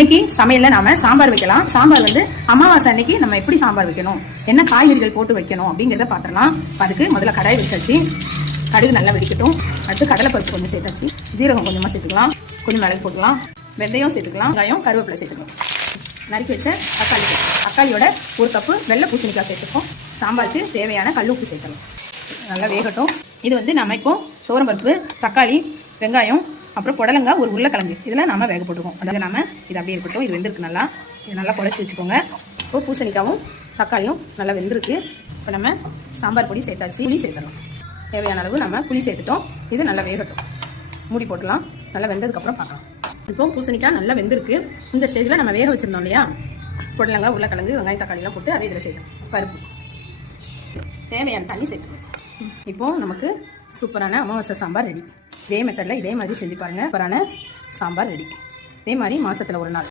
இன்னைக்கு சமையல்ல நாம சாம்பார் வைக்கலாம். சாம்பார் வந்து அமாவாசை அன்னைக்கு நம்ம எப்படி சாம்பார் வைக்கணும், என்ன காய்கறிகள் போட்டு வைக்கணும் அப்படிங்கிறத பார்த்துடலாம். அதுக்கு முதல்ல கடாய் வச்சாச்சு, கடுகு நல்லா வெடிக்கட்டும். அடுத்து கடலைப்பருப்பு கொஞ்சம் சேர்த்தாச்சு, ஜீரகம் கொஞ்சமாக சேர்த்துக்கலாம், கொஞ்சம் மிளகு போட்டுக்கலாம், வெந்தயம் சேர்த்துக்கலாம், வெங்காயம் கருவேப்பிலை சேர்த்துக்கலாம், நறுக்கி வச்ச தக்காளியோட ஒரு கப்பு வெள்ளை பூசணிக்காய் சேர்த்துப்போம். சாம்பாருக்கு தேவையான கல் உப்பு சேர்த்துக்கலாம். நல்லா வேகட்டும். இது வந்து நம்ம இப்போ சோரம்பருப்பு, தக்காளி, வெங்காயம், அப்புறம் புடலங்காய், ஒரு உருளைக்கிழங்கு இதில் நம்ம வேக போட்டுருக்கோம். அதாவது நம்ம இது அப்படியே இருக்கட்டும். இது வெந்திருக்கு நல்லா. இது நல்லா குழச்சி வச்சுக்கோங்க. இப்போ பூசணிக்காவும் தக்காளியும் நல்லா வெந்திருக்கு. இப்போ நம்ம சாம்பார் பொடி சேர்த்தாச்சு, புளி சேர்த்துடலாம். தேவையான அளவு நம்ம புளி சேர்த்துட்டோம். இது நல்லா வேகட்டும். மூடி போட்டுடலாம். நல்லா வெந்ததுக்கப்புறம் பார்க்கலாம். இப்போ பூசணிக்காய் நல்லா வெந்திருக்கு. இந்த ஸ்டேஜில் நம்ம வேக வச்சுருந்தோம் இல்லையா, புடலங்காய், உருளைக்கிழங்கு, வெங்காயம், தக்காளிலாம் போட்டு அதே இதில் சேர்க்கணும். பருப்பு தேவையான தண்ணி சேர்க்கணும். இப்போது நமக்கு சூப்பரான அமாவாசை சாம்பார் ரெடி. இதே மெத்தடில் இதே மாதிரி செஞ்சு பாருங்கள். சூப்பரான சாம்பார் ரெடி. இதே மாதிரி மாதத்தில் ஒரு நாள்.